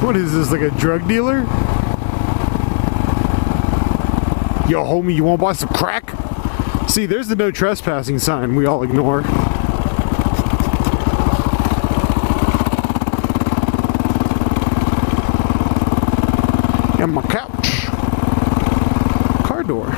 What is this, like a drug dealer? Yo, homie, you wanna buy some crack? See, there's the no trespassing sign we all ignore. And my couch. Car door.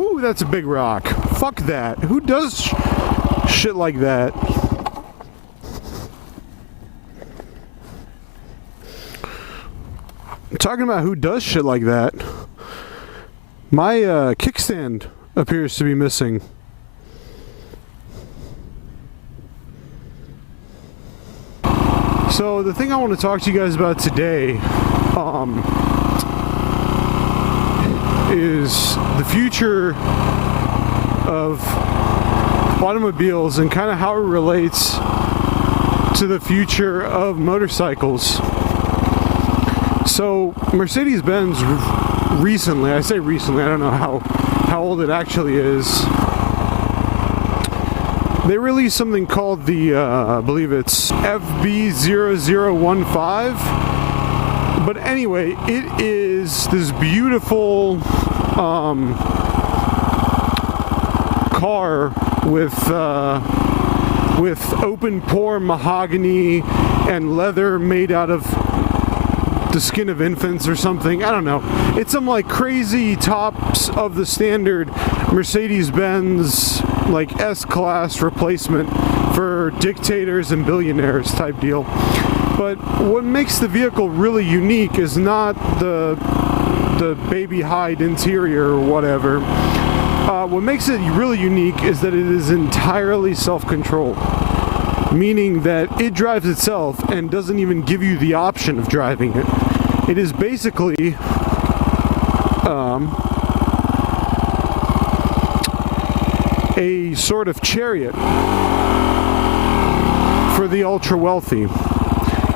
Ooh, that's a big rock. Fuck that. Who does shit like that? Talking about who does shit like that, my kickstand appears to be missing. So the thing I want to talk to you guys about today is the future of automobiles and kind of how it relates to the future of motorcycles. So Mercedes-Benz recently, I say recently, I don't know how old it actually is, they released something called the, I believe it's FB0015. But anyway, it is this beautiful car with open pore mahogany and leather made out of the skin of infants or something. I don't know. It's some like crazy tops of the standard Mercedes-Benz like S-Class replacement for dictators and billionaires type deal. But what makes the vehicle really unique is not the baby hide interior or whatever. What makes it really unique is that it is entirely self-controlled, meaning that it drives itself and doesn't even give you the option of driving it. It is basically a sort of chariot for the ultra wealthy,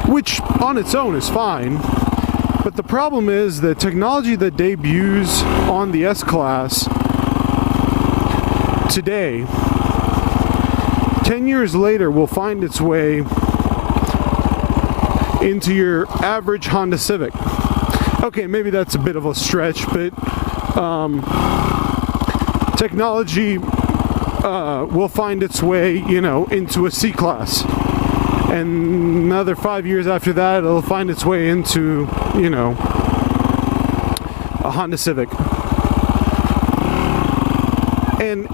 which on its own is fine. But the problem is the technology that debuts on the S-Class today, 10 years later, will find its way into your average Honda Civic. Okay, maybe that's a bit of a stretch, but technology will find its way, into a C-Class. And another 5 years after that, it'll find its way into, a Honda Civic. And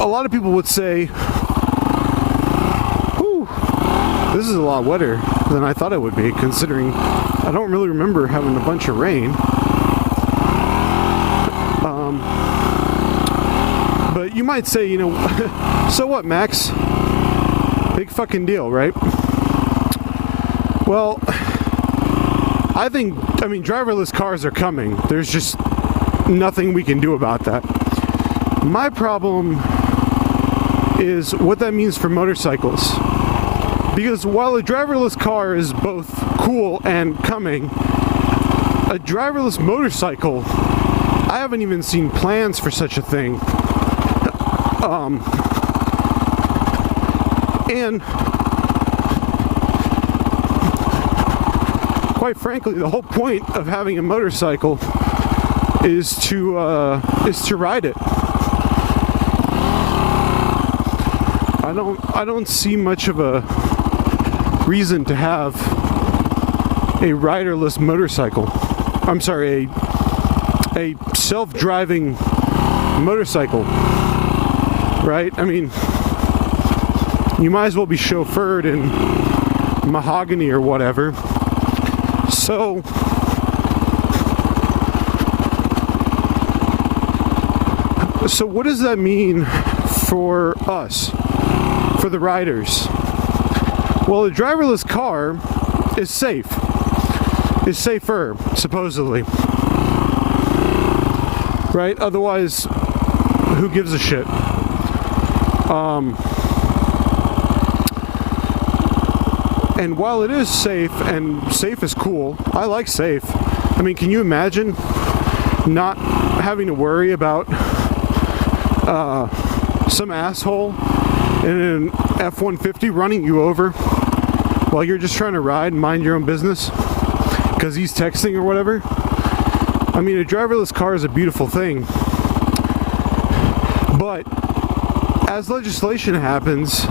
a lot of people would say, whew, this is a lot wetter than I thought it would be, considering I don't really remember having a bunch of rain. But you might say, so what, Max? Big fucking deal, right? Well, I mean, driverless cars are coming. There's just nothing we can do about that. My problem is what that means for motorcycles. Because while a driverless car is both cool and coming, a driverless motorcycle, I haven't even seen plans for such a thing. And quite frankly, the whole point of having a motorcycle is to ride it. I don't see much of a reason to have a riderless motorcycle. I'm sorry, a self-driving motorcycle. Right? I mean, you might as well be chauffeured in mahogany or whatever. So what does that mean for us, for the riders? Well, a driverless car is safe. Is safer, supposedly. Right? Otherwise, who gives a shit? And while it is safe, and safe is cool, I like safe. I mean, can you imagine not having to worry about some asshole in an F-150 running you over while you're just trying to ride and mind your own business because he's texting or whatever. I mean, a driverless car is a beautiful thing, but as legislation happens,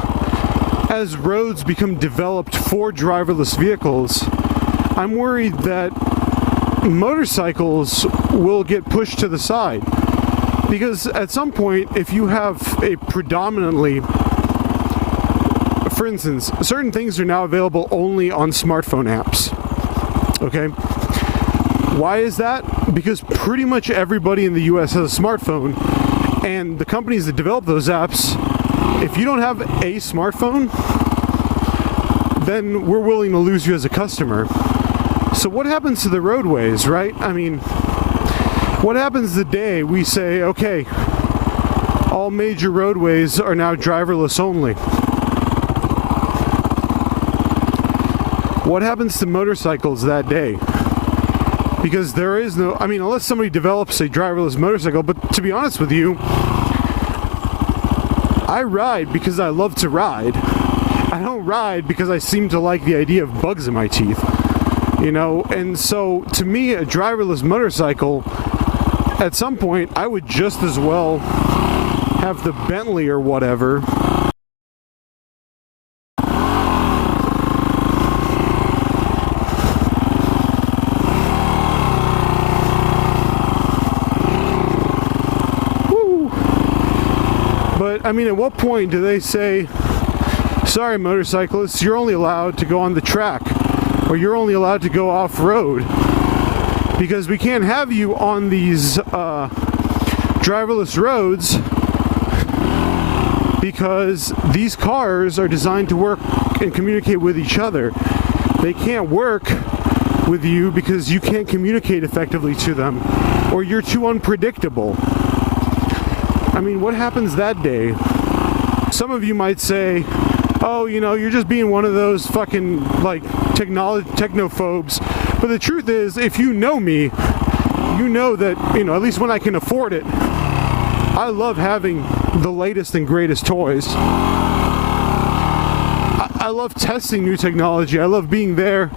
as roads become developed for driverless vehicles, I'm worried that motorcycles will get pushed to the side. Because at some point, if you have a predominantly, for instance, certain things are now available only on smartphone apps. Okay? Why is that? Because pretty much everybody in the US has a smartphone, and the companies that develop those apps, if you don't have a smartphone, then we're willing to lose you as a customer. So what happens to the roadways, right? I mean, what happens the day we say, okay, all major roadways are now driverless only? What happens to motorcycles that day? Because there is no, I mean, unless somebody develops a driverless motorcycle, but to be honest with you, I ride because I love to ride. I don't ride because I seem to like the idea of bugs in my teeth, you know? And so, to me, a driverless motorcycle, at some point, I would just as well have the Bentley or whatever I mean, at what point do they say, sorry, motorcyclists, you're only allowed to go on the track, or you're only allowed to go off-road, because we can't have you on these driverless roads, because these cars are designed to work and communicate with each other. They can't work with you because you can't communicate effectively to them, or you're too unpredictable. I mean, what happens that day? Some of you might say, oh, you know, you're just being one of those fucking, like, technophobes. But the truth is, if you know me, you know that, you know, at least when I can afford it, I love having the latest and greatest toys. I love testing new technology. I love being there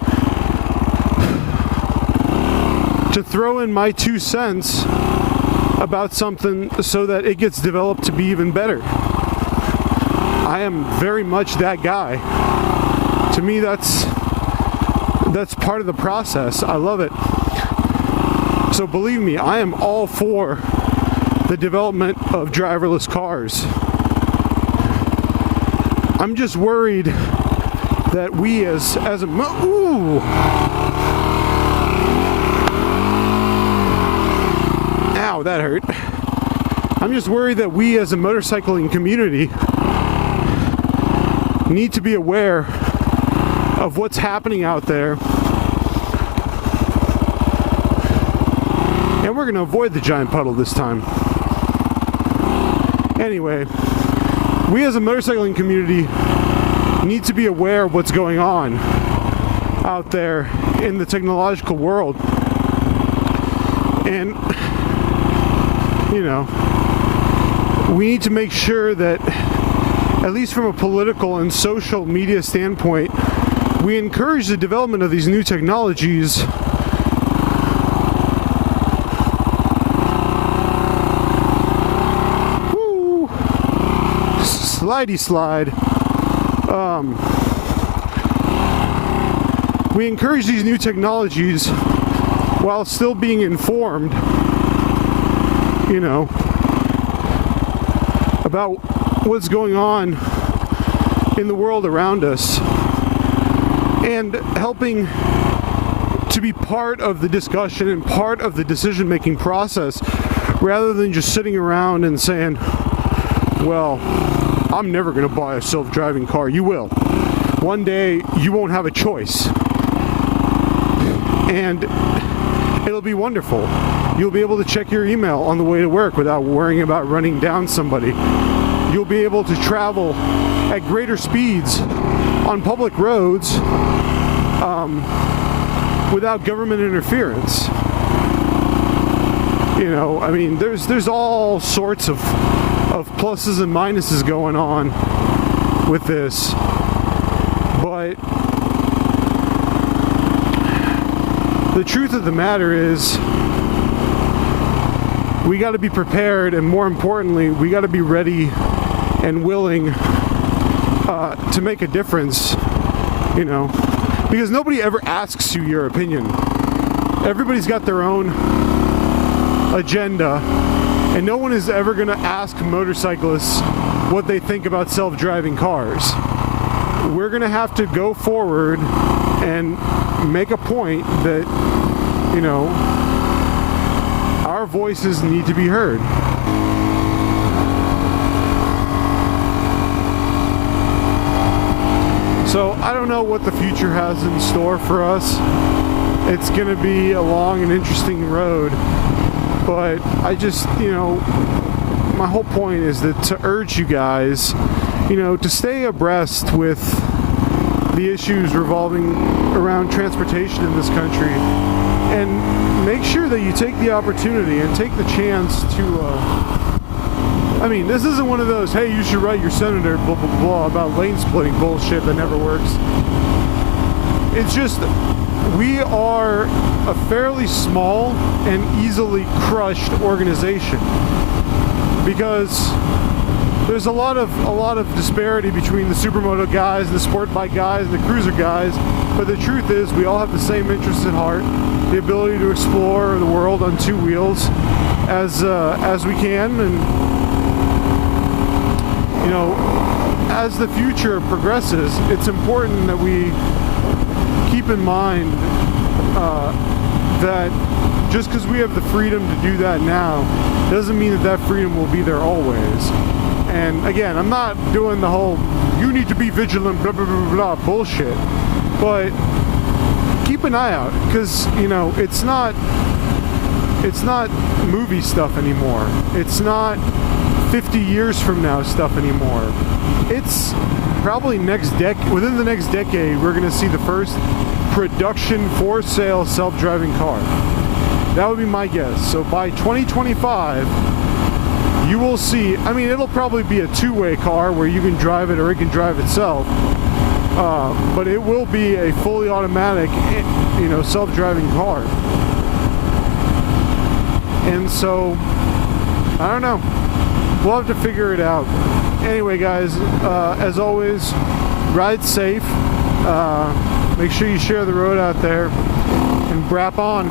to throw in my 2 cents about something so that it gets developed to be even better. I am very much that guy. To me, that's part of the process. I love it. So believe me, I am all for the development of driverless cars. I'm just worried that we as a ooh. Ow, that hurt. I'm just worried that we as a motorcycling community need to be aware of what's happening out there. And we're going to avoid the giant puddle this time. Anyway, we as a motorcycling community need to be aware of what's going on out there in the technological world. And you know, we need to make sure that, at least from a political and social media standpoint, we encourage the development of these new technologies woo, slidey slide. We encourage these new technologies while still being informed, you know, about what's going on in the world around us, and helping to be part of the discussion and part of the decision-making process, rather than just sitting around and saying, well, I'm never going to buy a self-driving car. You will. One day, you won't have a choice. And it'll be wonderful. You'll be able to check your email on the way to work without worrying about running down somebody. You'll be able to travel at greater speeds on public roads without government interference. You know, I mean, there's all sorts of of pluses and minuses going on with this. But the truth of the matter is, we got to be prepared, and more importantly, we got to be ready and willing to make a difference, you know, because nobody ever asks you your opinion. Everybody's got their own agenda, and no one is ever going to ask motorcyclists what they think about self-driving cars. We're going to have to go forward and make a point that, you know, our voices need to be heard. So I don't know what the future has in store for us. It's going to be a long and interesting road, but I just, you know, my whole point is that to urge you guys, you know, to stay abreast with the issues revolving around transportation in this country, and make sure that you take the opportunity and take the chance to, I mean, this isn't one of those, hey, you should write your senator, blah, blah, blah, about lane splitting bullshit that never works. It's just, we are a fairly small and easily crushed organization, because there's a lot of disparity between the supermoto guys and the sport bike guys and the cruiser guys, but the truth is we all have the same interests at heart, the ability to explore the world on two wheels as we can. And you know, as the future progresses, it's important that we keep in mind that just because we have the freedom to do that now doesn't mean that that freedom will be there always. And again, I'm not doing the whole you need to be vigilant blah blah blah blah bullshit, but keep an eye out, because you know, it's not movie stuff anymore. It's not 50 years from now stuff anymore. It's probably within the next decade, we're going to see the first production for sale self-driving car. That would be my guess. So by 2025, you will see, I mean, it'll probably be a two-way car where you can drive it or it can drive itself. But it will be a fully automatic, you know, self-driving car. And so, I don't know. We'll have to figure it out. Anyway, guys, as always, ride safe. Make sure you share the road out there, and brap on.